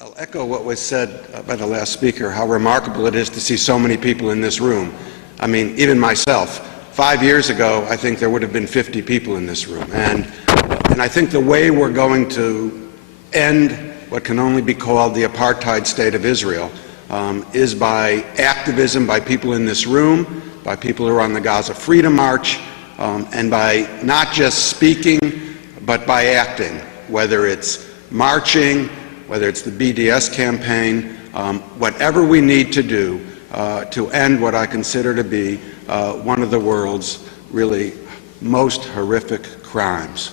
I'll echo what was said by the last speaker, how remarkable it is to see so many people in this room. I mean, even myself, 5 years ago, I think there would have been 50 people in this room. And I think the way we're going to end what can only be called the apartheid state of Israel is by activism by people in this room, by people who are on the Gaza Freedom March, and by not just speaking, but by acting, whether it's marching, whether it's the BDS campaign, whatever we need to do to end what I consider to be one of the world's really most horrific crimes.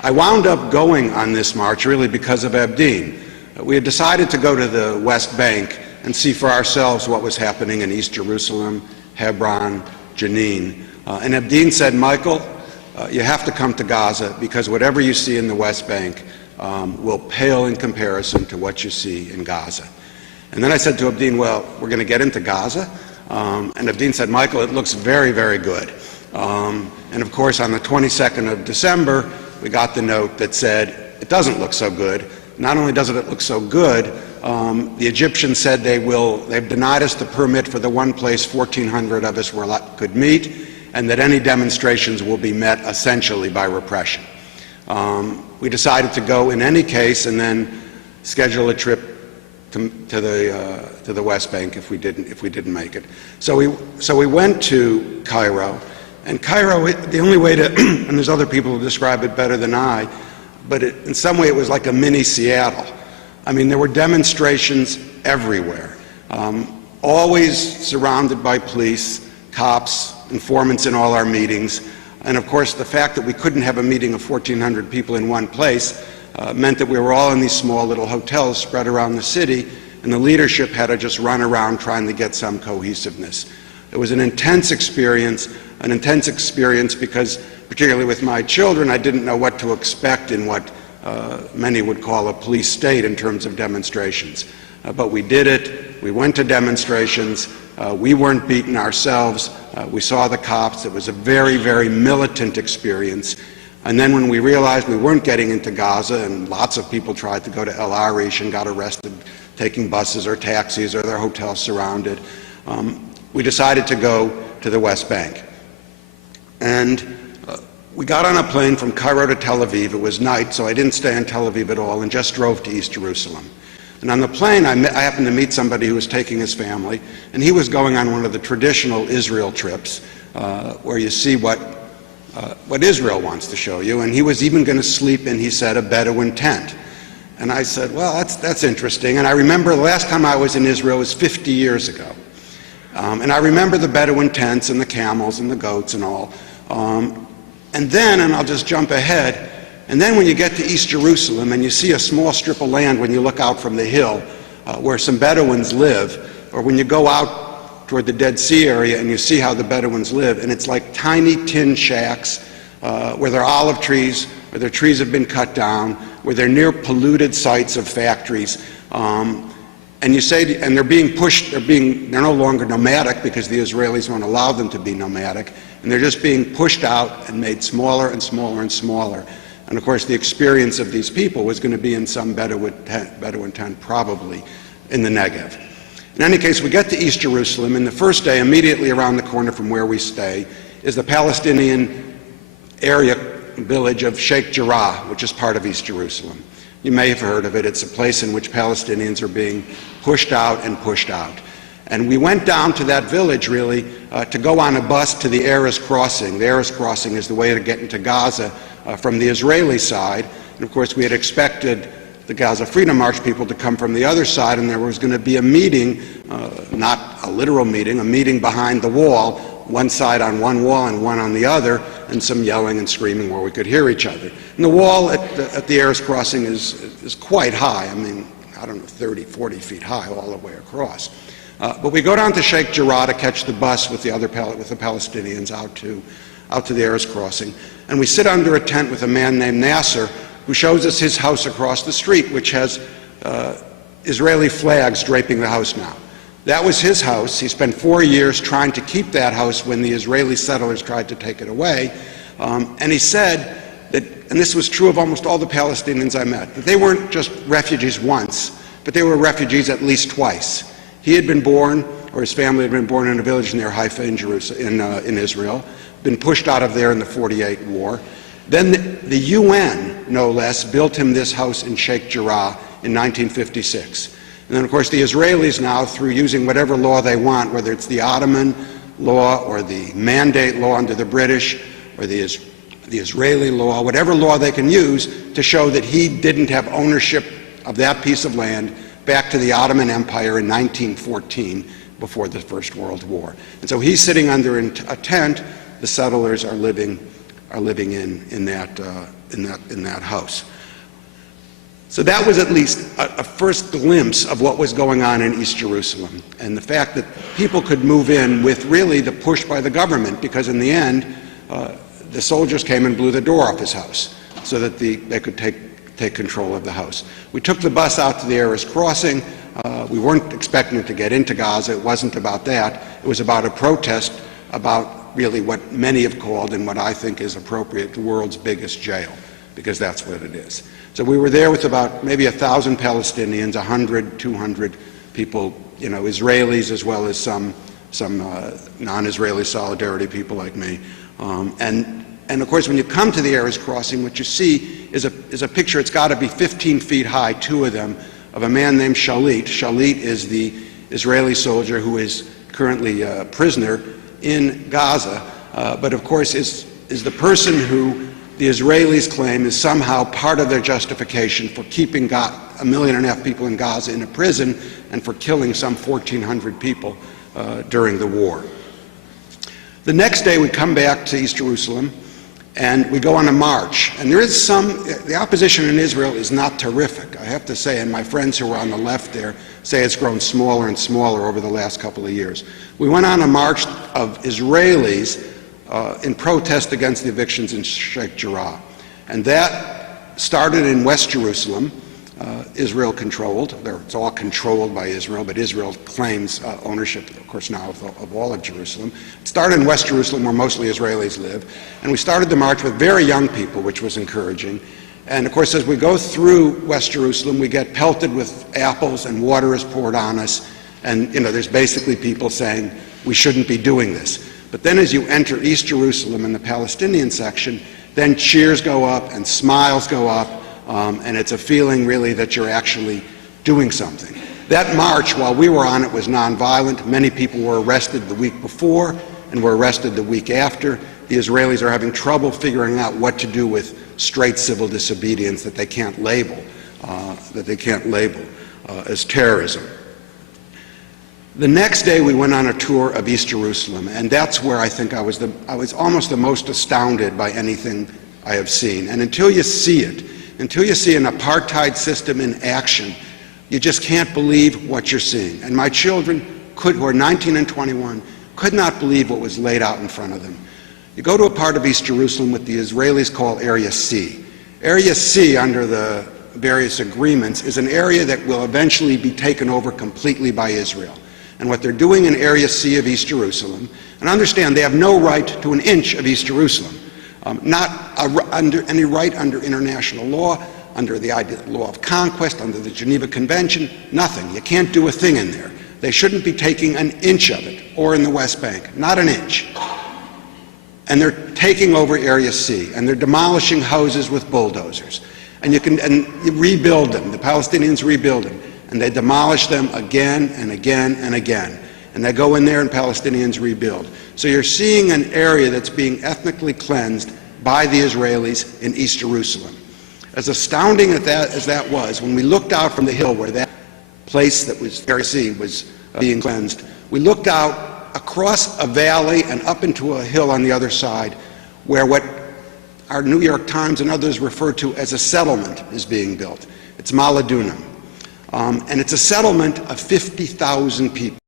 I wound up going on this march really because of Abdeen. We had decided to go to the West Bank and see for ourselves what was happening in East Jerusalem, Hebron, Jenin. And Abdeen said, Michael, you have to come to Gaza because whatever you see in the West Bank will pale in comparison to what you see in Gaza. And then I said to Abdeen, well, we're going to get into Gaza. And Abdeen said, Michael, it looks very, very good. And of course, on the 22nd of December, we got the note that said, it doesn't look so good. Not only doesn't it look so good, the Egyptians said they've denied us the permit for the one place 1,400 of us could meet, and that any demonstrations will be met essentially by repression. We decided to go in any case and then schedule a trip to the West Bank if we didn't make it. So we went to Cairo, and Cairo, the only way to, and there's other people who describe it better than I, but in some way it was like a mini Seattle. I mean, there were demonstrations everywhere, always surrounded by police, cops, informants in all our meetings. And of course, the fact that we couldn't have a meeting of 1,400 people in one place meant that we were all in these small little hotels spread around the city, and the leadership had to just run around trying to get some cohesiveness. It was an intense experience because, particularly with my children, I didn't know what to expect in what many would call a police state in terms of demonstrations. But we did it. We went to demonstrations. We weren't beaten ourselves. We saw the cops. It was a very, very militant experience. And then when we realized we weren't getting into Gaza, and lots of people tried to go to El Arish and got arrested taking buses or taxis or their hotels surrounded, we decided to go to the West Bank. And we got on a plane from Cairo to Tel Aviv. It was night, so I didn't stay in Tel Aviv at all and just drove to East Jerusalem. And on the plane, I happened to meet somebody who was taking his family, and he was going on one of the traditional Israel trips where you see what Israel wants to show you, and he was even going to sleep in, he said, a Bedouin tent. And I said, well, that's interesting. And I remember the last time I was in Israel was 50 years ago. And I remember the Bedouin tents and the camels and the goats and all. And then, and I'll just jump ahead, and then when you get to East Jerusalem and you see a small strip of land when you look out from the hill where some Bedouins live, or when you go out toward the Dead Sea area and you see how the Bedouins live, and it's like tiny tin shacks where there are olive trees, where their trees have been cut down, where they're near polluted sites of factories. And you say, and they're being pushed, they're no longer nomadic because the Israelis won't allow them to be nomadic, and they're just being pushed out and made smaller and smaller and smaller. And of course, the experience of these people was going to be in some Bedouin tent, probably in the Negev. In any case, we get to East Jerusalem, and the first day, immediately around the corner from where we stay, is the Palestinian area village of Sheikh Jarrah, which is part of East Jerusalem. You may have heard of it. It's a place in which Palestinians are being pushed out and pushed out. And we went down to that village, really, to go on a bus to the Erez Crossing. The Erez Crossing is the way to get into Gaza from the Israeli side. And of course, we had expected the Gaza Freedom March people to come from the other side, and there was going to be a meeting, not a literal meeting, a meeting behind the wall, one side on one wall and one on the other, and some yelling and screaming where we could hear each other. And the wall at the Erez Crossing is quite high. I mean, I don't know, 30, 40 feet high all the way across. But we go down to Sheikh Jarrah to catch the bus with the Palestinians out to the Erez Crossing, and we sit under a tent with a man named Nasser, who shows us his house across the street, which has Israeli flags draping the house now. That was his house. He spent 4 years trying to keep that house when the Israeli settlers tried to take it away. And he said that, and this was true of almost all the Palestinians I met, that they weren't just refugees once. but they were refugees at least twice. He had been born, or his family had been born in a village near Haifa in Israel, been pushed out of there in the 48 war. Then the UN, no less, built him this house in Sheikh Jarrah in 1956. And then, of course, the Israelis now, through using whatever law they want, whether it's the Ottoman law or the mandate law under the British or the Israeli law, whatever law they can use to show that he didn't have ownership of that piece of land back to the Ottoman Empire in 1914, before the First World War. And so he's sitting under a tent. The settlers are living in that house. So that was at least a first glimpse of what was going on in East Jerusalem, and the fact that people could move in with really the push by the government, because in the end, the soldiers came and blew the door off his house so that they could take control of the house. We took the bus out to the Erez crossing. We weren't expecting to get into Gaza. It wasn't about that. It was about a protest about really what many have called, and what I think is appropriate, the world's biggest jail, because that's what it is. So we were there with about maybe 1,000 Palestinians, 100, 200 people, Israelis as well as some non-Israeli solidarity people like me. And of course, when you come to the Erez crossing, what you see is a picture. It's got to be 15 feet high, two of them, of a man named Shalit. Shalit is the Israeli soldier who is currently a prisoner in Gaza, but of course is the person who the Israelis claim is somehow part of their justification for keeping 1.5 million people in Gaza in a prison and for killing some 1,400 people during the war. The next day we come back to East Jerusalem and we go on a march. And there is the opposition in Israel is not terrific, I have to say, and my friends who are on the left there say it's grown smaller and smaller over the last couple of years. We went on a march of Israelis in protest against the evictions in Sheikh Jarrah. And that started in West Jerusalem, Israel controlled. It's all controlled by Israel, but Israel claims ownership, of course, now of all of Jerusalem. It started in West Jerusalem, where mostly Israelis live. And we started the march with very young people, which was encouraging. And of course, as we go through West Jerusalem, we get pelted with apples and water is poured on us. And, there's basically people saying, we shouldn't be doing this. But then as you enter East Jerusalem in the Palestinian section, then cheers go up and smiles go up, and it's a feeling really that you're actually doing something. That march, while we were on it, was nonviolent. Many people were arrested the week before and were arrested the week after. The Israelis are having trouble figuring out what to do with straight civil disobedience that they can't label, as terrorism. The next day we went on a tour of East Jerusalem, and that's where I think I was almost the most astounded by anything I have seen. And until you see it, until you see an apartheid system in action, you just can't believe what you're seeing. And my children, who are 19 and 21, could not believe what was laid out in front of them. You go to a part of East Jerusalem what the Israelis call Area C. Area C, under the various agreements, is an area that will eventually be taken over completely by Israel. And what they're doing in Area C of East Jerusalem, and understand they have no right to an inch of East Jerusalem, not under any right under international law, under the law of conquest, under the Geneva Convention, nothing. You can't do a thing in there. They shouldn't be taking an inch of it, or in the West Bank, not an inch. And they're taking over Area C, and they're demolishing houses with bulldozers. And you rebuild them, the Palestinians rebuild them, and they demolish them again and again and again. And they go in there and Palestinians rebuild. So you're seeing an area that's being ethnically cleansed by the Israelis in East Jerusalem. As astounding as that was, when we looked out from the hill where that place that was Area C was being cleansed, we looked out across a valley and up into a hill on the other side where what our New York Times and others refer to as a settlement is being built. It's Maladunum. And it's a settlement of 50,000 people.